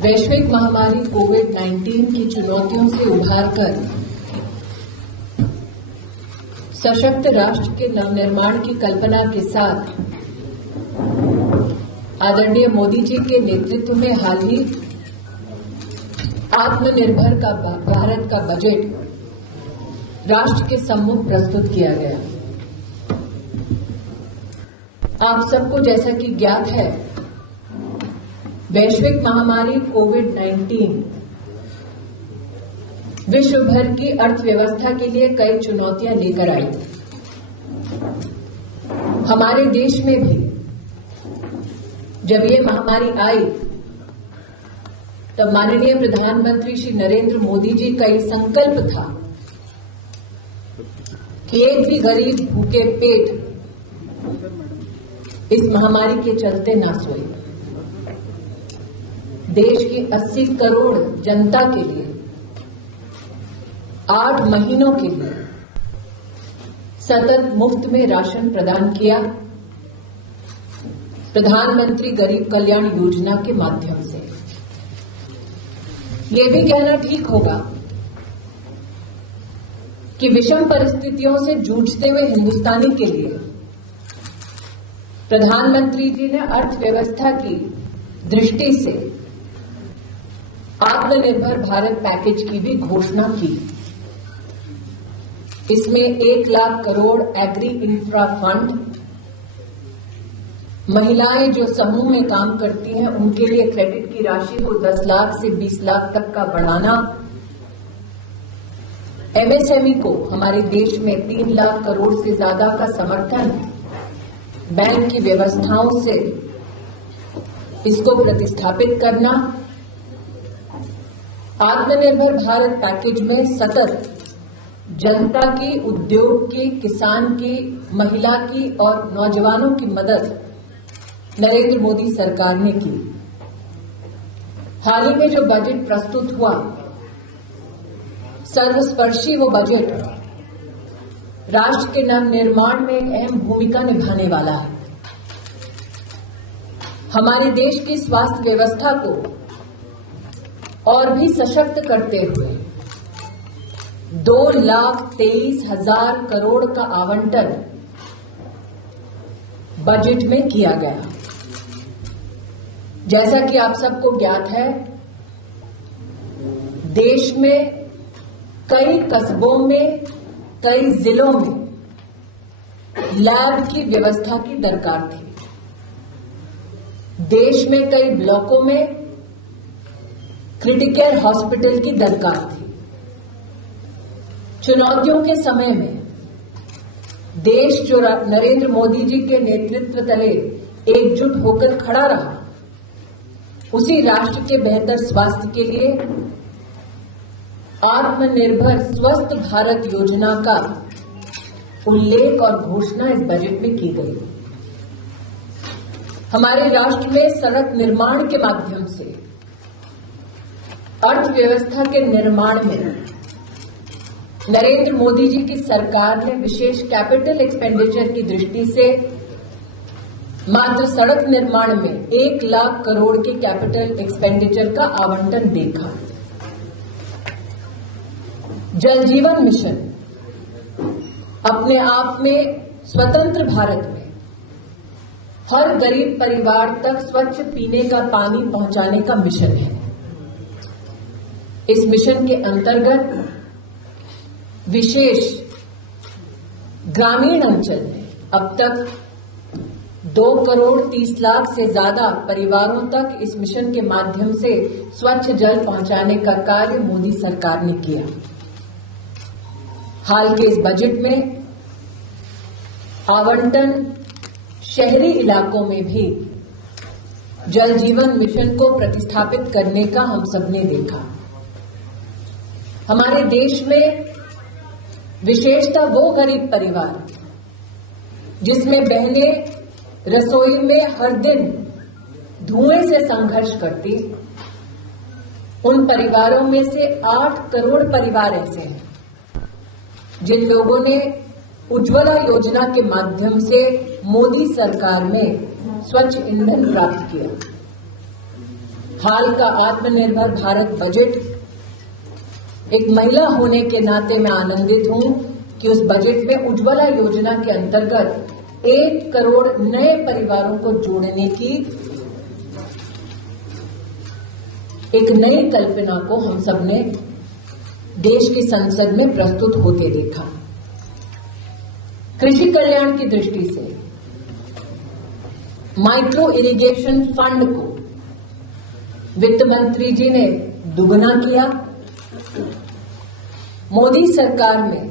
वैश्विक महामारी कोविड-19 की चुनौतियों से उभारकर सशक्त राष्ट्र के नवनिर्माण की कल्पना के साथ आदरणीय मोदी जी के नेतृत्व में हाल ही आत्मनिर्भर का भारत का बजट राष्ट्र के सम्मुख प्रस्तुत किया गया। आप सबको जैसा कि ज्ञात है, वैश्विक महामारी कोविड-19 विश्व भर की अर्थव्यवस्था के लिए कई चुनौतियां लेकर आई। हमारे देश में भी जब ये महामारी आई तब माननीय प्रधानमंत्री श्री नरेंद्र मोदी जी का ये संकल्प था कि एक भी गरीब भूखे पेट इस महामारी के चलते ना सोए। देश की 80 करोड़ जनता के लिए 8 महीनों के लिए सतत मुफ्त में राशन प्रदान किया प्रधानमंत्री गरीब कल्याण योजना के माध्यम से। ये भी कहना ठीक होगा कि विषम परिस्थितियों से जूझते हुए हिंदुस्तानी के लिए प्रधानमंत्री जी ने अर्थव्यवस्था की दृष्टि से आत्मनिर्भर भारत पैकेज की भी घोषणा की। इसमें 1 lakh crore agri infra fund, महिलाएं जो समूह में काम करती हैं उनके लिए क्रेडिट की राशि को 10 लाख से 20 लाख तक का बढ़ाना, एमएसएमई को हमारे देश में 3 लाख करोड़ से ज्यादा का समर्थन, बैंक की व्यवस्थाओं से इसको प्रतिस्थापित करना, आत्मनिर्भर भारत पैकेज में सतत जनता की, उद्योग की, किसान की, महिला की और नौजवानों की मदद नरेंद्र मोदी सरकार ने की। हाल ही में जो बजट प्रस्तुत हुआ, सर्वस्पर्शी वो बजट राष्ट्र के नवनिर्माण में एक अहम भूमिका निभाने वाला है। हमारे देश की स्वास्थ्य व्यवस्था को और भी सशक्त करते हुए 2,23,000 करोड़ का आवंटन बजट में किया गया। जैसा कि आप सबको ज्ञात है, देश में कई कस्बों में, कई जिलों में लैब की व्यवस्था की दरकार थी। देश में कई ब्लॉकों में क्रिटिकल हॉस्पिटल की दरकार थी। चुनौतियों के समय में देश जो नरेंद्र मोदी जी के नेतृत्व तले एकजुट होकर खड़ा रहा, उसी राष्ट्र के बेहतर स्वास्थ्य के लिए आत्मनिर्भर स्वस्थ भारत योजना का उल्लेख और घोषणा इस बजट में की गई। हमारे राष्ट्र में सड़क निर्माण के माध्यम से अर्थव्यवस्था के निर्माण में नरेंद्र मोदी जी की सरकार ने विशेष कैपिटल एक्सपेंडिचर की दृष्टि से मात्र सड़क निर्माण में 1 लाख करोड़ के कैपिटल एक्सपेंडिचर का आवंटन देखा। जल जीवन मिशन अपने आप में स्वतंत्र भारत में हर गरीब परिवार तक स्वच्छ पीने का पानी पहुंचाने का मिशन है। इस मिशन के अंतर्गत विशेष ग्रामीण अंचल में अब तक 2,30,00,000 से ज्यादा परिवारों तक इस मिशन के माध्यम से स्वच्छ जल पहुंचाने का कार्य मोदी सरकार ने किया। हाल के इस बजट में आवंटन शहरी इलाकों में भी जल जीवन मिशन को प्रतिस्थापित करने का हम सबने देखा। हमारे देश में विशेषतः वो गरीब परिवार जिसमें बहनें रसोई में हर दिन धुएं से संघर्ष करती, उन परिवारों में से 8 करोड़ परिवार ऐसे हैं जिन लोगों ने उज्ज्वला योजना के माध्यम से मोदी सरकार में स्वच्छ ईंधन प्राप्त किया, हाल का आत्मनिर्भर भारत बजट, एक महिला होने के नाते मैं आनंदित हूं कि उस बजट में उज्ज्वला योजना के अंतर्गत 1 करोड़ नए परिवारों को जोड़ने की एक नई कल्पना को हम सबने देश की संसद में प्रस्तुत होते देखा। कृषि कल्याण की दृष्टि से माइक्रो इरिगेशन फंड को वित्त मंत्री जी ने दुगना किया। मोदी सरकार में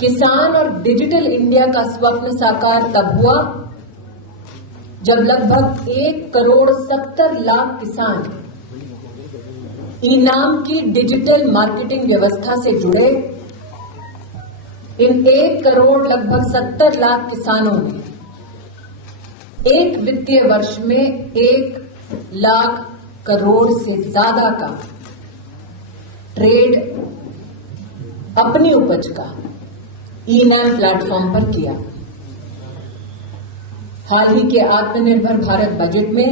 किसान और डिजिटल इंडिया का स्वप्न साकार तब हुआ जब लगभग 1 करोड़ 70 लाख किसान इनाम की डिजिटल मार्केटिंग व्यवस्था से जुड़े। इन 1 करोड़ लगभग 70 लाख किसानों ने एक वित्तीय वर्ष में 1 लाख करोड़ से ज्यादा का ट्रेड अपनी उपज का ई-नाम प्लेटफॉर्म पर किया। हाल ही के आत्मनिर्भर भारत बजट में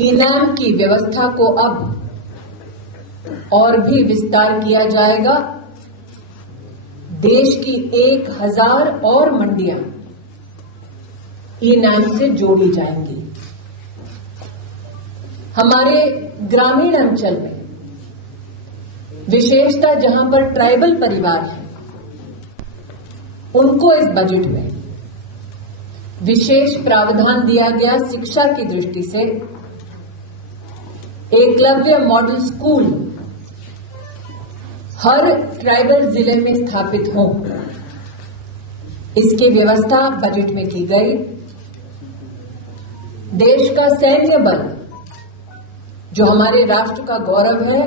ई-नाम की व्यवस्था को अब और भी विस्तार किया जाएगा। देश की 1000 और मंडियां ई-नाम से जोड़ी जाएंगी। हमारे ग्रामीण अंचल में विशेषता जहां पर ट्राइबल परिवार है, उनको इस बजट में विशेष प्रावधान दिया गया। शिक्षा की दृष्टि से एकलव्य मॉडल स्कूल हर ट्राइबल जिले में स्थापित हो, इसकी व्यवस्था बजट में की गई। देश का सैन्य बल जो हमारे राष्ट्र का गौरव है,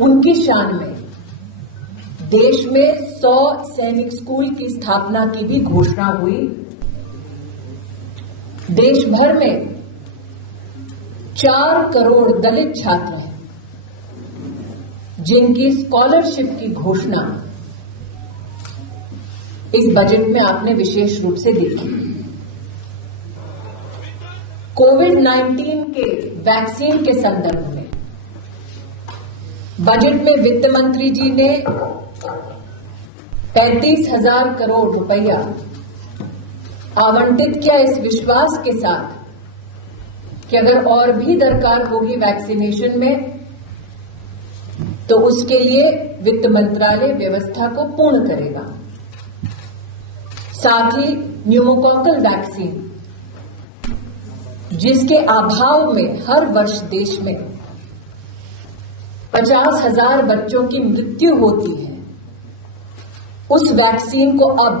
उनकी शान में देश में 100 सैनिक स्कूल की स्थापना की भी घोषणा हुई। देश भर में 4 करोड़ दलित छात्र हैं जिनकी स्कॉलरशिप की घोषणा इस बजट में आपने विशेष रूप से देखी। कोविड-19 के वैक्सीन के संदर्भ में बजट में वित्त मंत्री जी ने 35,000 करोड़ रुपया आवंटित किया, इस विश्वास के साथ कि अगर और भी दरकार होगी वैक्सीनेशन में तो उसके लिए वित्त मंत्रालय व्यवस्था को पूर्ण करेगा। साथ ही न्यूमोकॉकल वैक्सीन, जिसके अभाव में हर वर्ष देश में 50,000 बच्चों की मृत्यु होती है, उस वैक्सीन को अब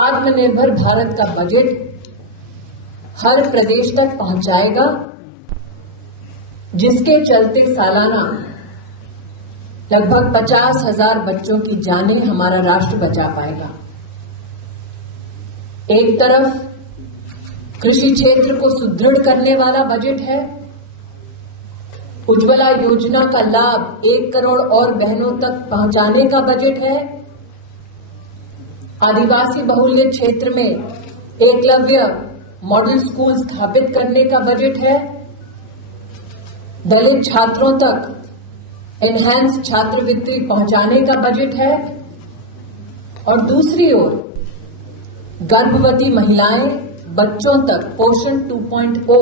आत्मनिर्भर भारत का बजट हर प्रदेश तक पहुंचाएगा, जिसके चलते सालाना लगभग 50,000 बच्चों की जानें हमारा राष्ट्र बचा पाएगा। एक तरफ कृषि क्षेत्र को सुदृढ़ करने वाला बजट है, उज्ज्वला योजना का लाभ 1 करोड़ और बहनों तक पहुंचाने का बजट है, आदिवासी बहुल्य क्षेत्र में एकलव्य मॉडल स्कूल स्थापित करने का बजट है, दलित छात्रों तक एनहांस छात्रवृत्ति पहुंचाने का बजट है और दूसरी ओर गर्भवती महिलाएं, बच्चों तक पोषण 2.0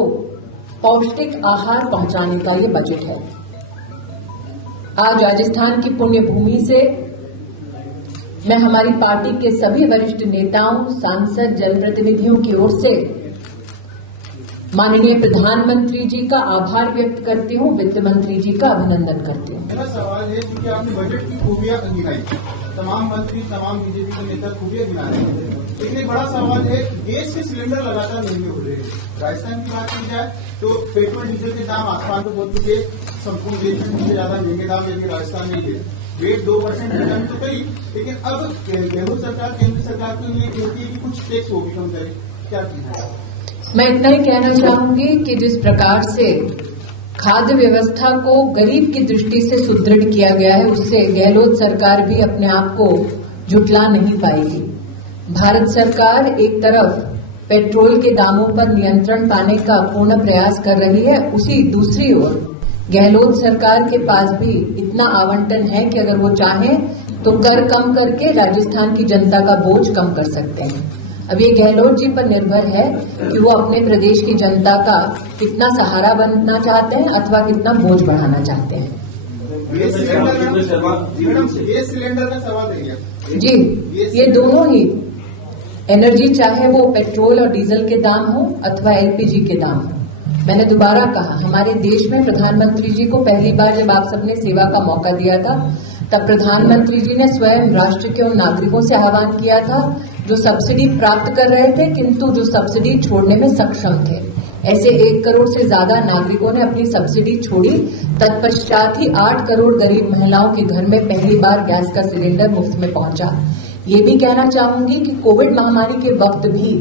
पौष्टिक आहार पहुंचाने का ये बजट है। आज राजस्थान की पुण्य भूमि से मैं हमारी पार्टी के सभी वरिष्ठ नेताओं, सांसद, जनप्रतिनिधियों की ओर से माननीय प्रधानमंत्री जी का आभार व्यक्त करती हूं, वित्त मंत्री जी का अभिनंदन करती हूं। मेरा सवाल है कि आपने बजट की खूबियां गिनाई, तमाम मंत्री, तमाम बीजेपी के नेता खूबियां गिना रहे हैं, लेकिन एक बड़ा सवाल है, गैस के सिलेंडर लगातार महंगे हो रहे हैं। राजस्थान की बात की जाए तो पेट्रोल डीजल के दाम आसमान पर पहुंच चुके, संपूर्ण देश में सबसे ज्यादा महंगे दाम लेकिन राजस्थान में है। वेट 2% कम तो करी, लेकिन अब गहलोत सरकार, केंद्र सरकार को ये कहती है कि कुछ टैक्स वो भी कम करे, क्या चीज है? मैं इतना ही कहना चाहूंगी कि जिस प्रकार से खाद्य व्यवस्था को गरीब की दृष्टि से सुदृढ़ किया गया है, उससे गहलोत सरकार भी अपने आप को जुटला नहीं पाएगी। भारत सरकार एक तरफ पेट्रोल के दामों पर नियंत्रण पाने का पूर्ण प्रयास कर रही है, उसी दूसरी ओर गहलोत सरकार के पास भी इतना आवंटन है कि अगर वो चाहें तो कर कम करके राजस्थान की जनता का बोझ कम कर सकते हैं। अब ये गहलोत जी पर निर्भर है कि वो अपने प्रदेश की जनता का कितना सहारा बनना चाहते हैं अथवा कितना बोझ बढ़ाना चाहते हैं। गैस सिलेंडर का सवाल है जी, ये दोनों ही एनर्जी, चाहे वो पेट्रोल और डीजल के दाम हो अथवा एलपीजी के दाम हो। मैंने दोबारा कहा, हमारे देश में प्रधानमंत्री जी को पहली बार जब आप सबने सेवा का मौका दिया था, तब प्रधानमंत्री जी ने स्वयं राष्ट्र के उन नागरिकों से आह्वान किया था जो सब्सिडी प्राप्त कर रहे थे किंतु जो सब्सिडी छोड़ने में सक्षम थे। ऐसे 1 करोड़ से ज्यादा नागरिकों ने अपनी सब्सिडी छोड़ी। तत्पश्चात ही 8 करोड़ गरीब महिलाओं के घर में पहली बार गैस का सिलेंडर मुफ्त में पहुंचा। ये भी कहना चाहूंगी कि कोविड महामारी के वक्त भी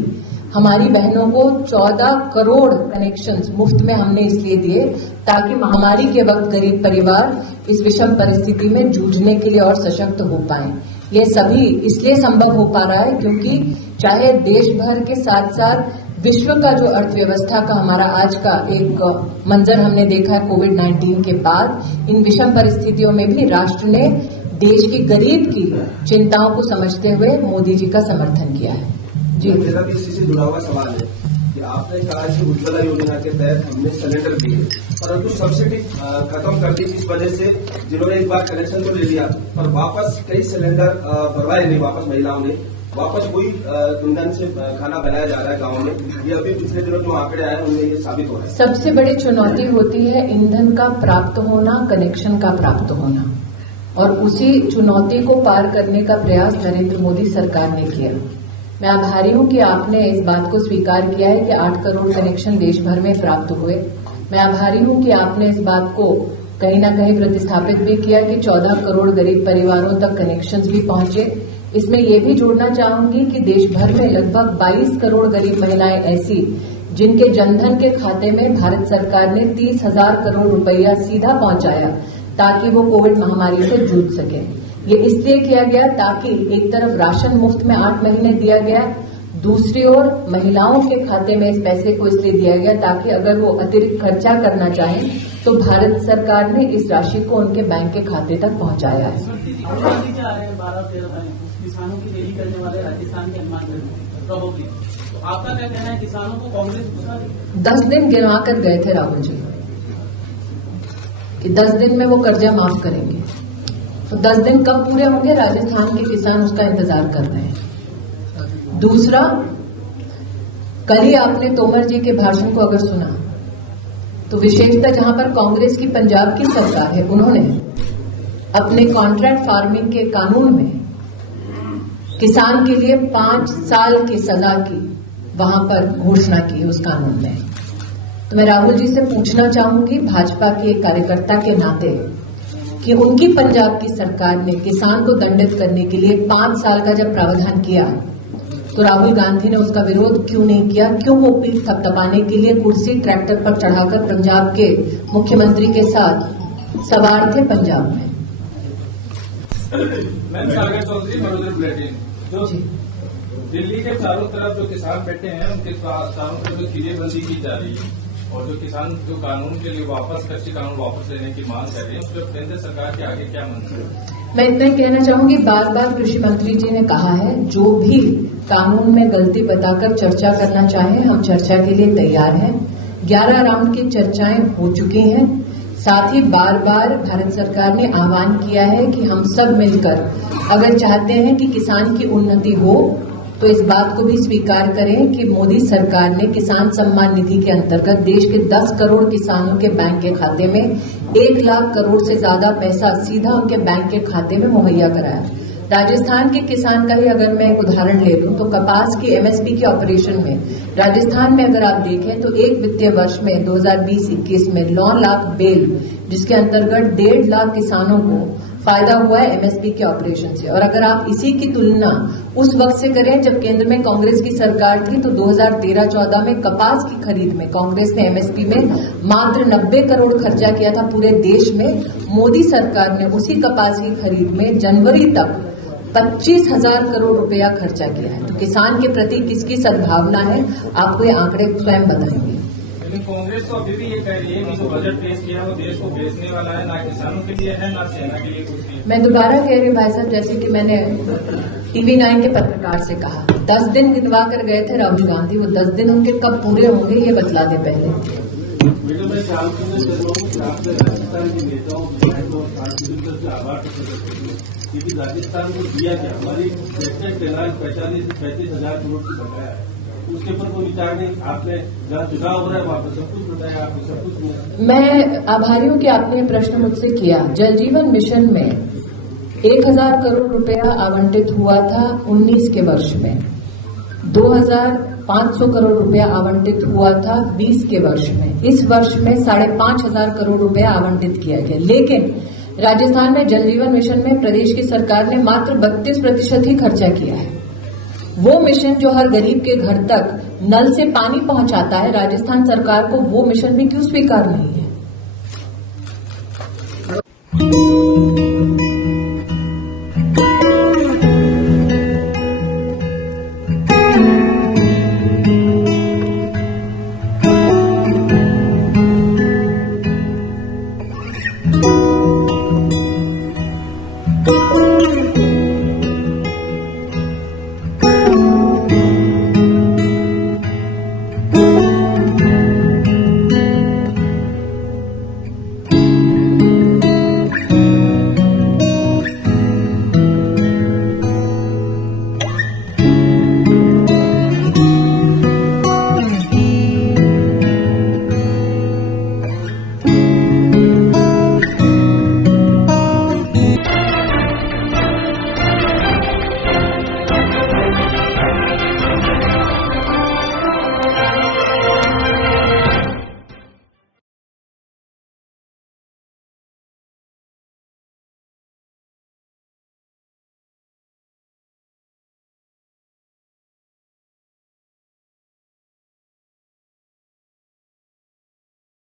हमारी बहनों को 14 करोड़ कनेक्शंस मुफ्त में हमने इसलिए दिए ताकि महामारी के वक्त गरीब परिवार इस विषम परिस्थिति में जूझने के लिए और सशक्त हो पाएं। ये सभी इसलिए संभव हो पा रहा है क्योंकि चाहे देश भर के साथ साथ विश्व का जो अर्थव्यवस्था का हमारा आज का एक मंजर हमने देखा है कोविड-19 के बाद, इन विषम परिस्थितियों में भी राष्ट्र ने देश की गरीब की चिंताओं को समझते हुए मोदी जी का समर्थन किया है। जी, मेरा भी इसी से जुड़ा हुआ सवाल है कि आपने कहा कि उज्ज्वला योजना के तहत हमने सिलेंडर दिए, परंतु सब्सिडी खत्म कर दी। इस वजह से जिन्होंने एक बार कनेक्शन तो ले लिया पर वापस कई सिलेंडर भरवाए नहीं, वापस महिलाओं ने वापस वही ईंधन से खाना बनाया जा रहा है गाँव में। ये अभी पिछले दिनों जो आंकड़े आए उनमें ये साबित हो रहा है। सबसे बड़ी चुनौती होती है ईंधन का प्राप्त होना, कनेक्शन का प्राप्त होना, और उसी चुनौती को पार करने का प्रयास नरेंद्र मोदी सरकार ने किया। मैं आभारी हूं कि आपने इस बात को स्वीकार किया है कि 8 करोड़ कनेक्शन देश भर में प्राप्त हुए। मैं आभारी हूं कि आपने इस बात को कहीं न कहीं प्रतिस्थापित भी किया कि 14 करोड़ गरीब परिवारों तक कनेक्शंस भी पहुंचे। इसमें यह भी जोड़ना चाहूंगी कि देश भर में लगभग 22 करोड़ गरीब महिलाएं ऐसी जिनके जनधन के खाते में भारत सरकार ने 30,000 करोड़ रुपया सीधा पहुंचाया ताकि वो कोविड महामारी से जूझ सके। ये इसलिए किया गया ताकि एक तरफ राशन मुफ्त में 8 महीने दिया गया, दूसरी ओर महिलाओं के खाते में इस पैसे को इसलिए दिया गया ताकि अगर वो अतिरिक्त खर्चा करना चाहें तो भारत सरकार ने इस राशि को उनके बैंक के खाते तक पहुंचाया है। किसानों की देरी करने वाले राजस्थान के अनुमान तो आपका क्या कहना है? किसानों को कांग्रेस 10 दिन गिनवा कर गए थे राहुल जी कि 10 दिन में वो कर्जा माफ करेंगे, तो 10 दिन कब पूरे होंगे? राजस्थान के किसान उसका इंतजार कर रहे हैं। दूसरा, कल ही आपने तोमर जी के भाषण को अगर सुना तो विशेषतः जहां पर कांग्रेस की पंजाब की सरकार है, उन्होंने अपने कॉन्ट्रैक्ट फार्मिंग के कानून में किसान के लिए 5 साल की सजा की वहां पर घोषणा की है उस कानून में। तो मैं राहुल जी से पूछना चाहूंगी भाजपा के कार्यकर्ता के नाते कि उनकी पंजाब की सरकार ने किसान को दंडित करने के लिए 5 साल का जब प्रावधान किया तो राहुल गांधी ने उसका विरोध क्यों नहीं किया? क्यों वो पीठ थपथपाने के लिए कुर्सी ट्रैक्टर पर चढ़ाकर पंजाब के मुख्यमंत्री के साथ सवार थे पंजाब में? मैम सागर चौधरी, मनोदर बुलेटिन। जो दिल्ली के चारों तरफ जो किसान बैठे हैं उनके चारों तरफ जो किलेबंदी की जा रही है और जो किसान जो कानून के लिए कृषि कानून वापस लेने की मांग कर रहे हैं, उस पर केंद्र सरकार के आगे क्या मंशा है? मैं इतना कहना चाहूंगी, बार बार कृषि मंत्री जी ने कहा है जो भी कानून में गलती बताकर चर्चा करना चाहें हम चर्चा के लिए तैयार हैं। 11 राउंड की चर्चाएं हो चुकी हैं। साथ ही बार बार भारत सरकार ने आह्वान किया है कि हम सब मिलकर अगर चाहते हैं कि किसान की उन्नति हो तो इस बात को भी स्वीकार करें कि मोदी सरकार ने किसान सम्मान निधि के अंतर्गत देश के 10 करोड़ किसानों के बैंक के खाते में 1 लाख करोड़ से ज्यादा पैसा सीधा उनके बैंक के खाते में मुहैया कराया। राजस्थान के किसान का ही अगर मैं एक उदाहरण ले लूं तो कपास की एमएसपी के ऑपरेशन में राजस्थान में अगर आप देखें तो एक वित्तीय वर्ष में 2020-21 में 9 लाख बेल जिसके अंतर्गत 1.5 लाख किसानों को फायदा हुआ है एमएसपी के ऑपरेशन से। और अगर आप इसी की तुलना उस वक्त से करें जब केंद्र में कांग्रेस की सरकार थी, तो 2013-14 में कपास की खरीद में कांग्रेस ने एमएसपी में मात्र 90 करोड़ खर्चा किया था पूरे देश में। मोदी सरकार ने उसी कपास की खरीद में जनवरी तक 25,000 करोड़ रुपया खर्चा किया है। तो किसान के प्रति किसकी सद्भावना है, आपको ये आंकड़े स्वयं बताएंगे। लेकिन कांग्रेस तो अभी भी ये कह रही है कि जो बजट पेश किया वो देश को बेचने वाला है, ना किसानों के लिए है, ना सेना के लिए कुछ नहीं। मैं दोबारा कह रही हूँ भाई साहब, जैसे कि मैंने TV9 के पत्रकार से कहा, 10 दिन गिनवा कर गए थे राहुल गांधी, वो 10 दिन उनके कब पूरे होंगे ये बतला दे पहले। मैडम, मैं चाहूँ कि आपने राजस्थान के नेताओं विधायकों और सांसदों से आभार प्रकट करती हूँ, क्योंकि राजस्थान को दिया क्या, हमारी बजट कैलाश 45 से 35,000 करोड़ की बकाया है, उसके ऊपर कोई विचार नहीं। आपने जहाँ चुनाव हो रहा है वहाँ पर सब कुछ बताया, आपने सब कुछ बोला। मैं आभारी हूँ कि आपने ये प्रश्न मुझसे किया। जल जीवन मिशन में 1,000 करोड़ रुपया आवंटित हुआ था 19 के वर्ष में, 2,500 करोड़ रुपया आवंटित हुआ था 20 के वर्ष में, इस वर्ष में 5,500 करोड़ रुपया आवंटित किया गया। लेकिन राजस्थान में जल जीवन मिशन में प्रदेश की सरकार ने मात्र 32% ही खर्चा किया है। वो मिशन जो हर गरीब के घर तक नल से पानी पहुंचाता है, राजस्थान सरकार को वो मिशन भी क्यों स्वीकार नहीं है।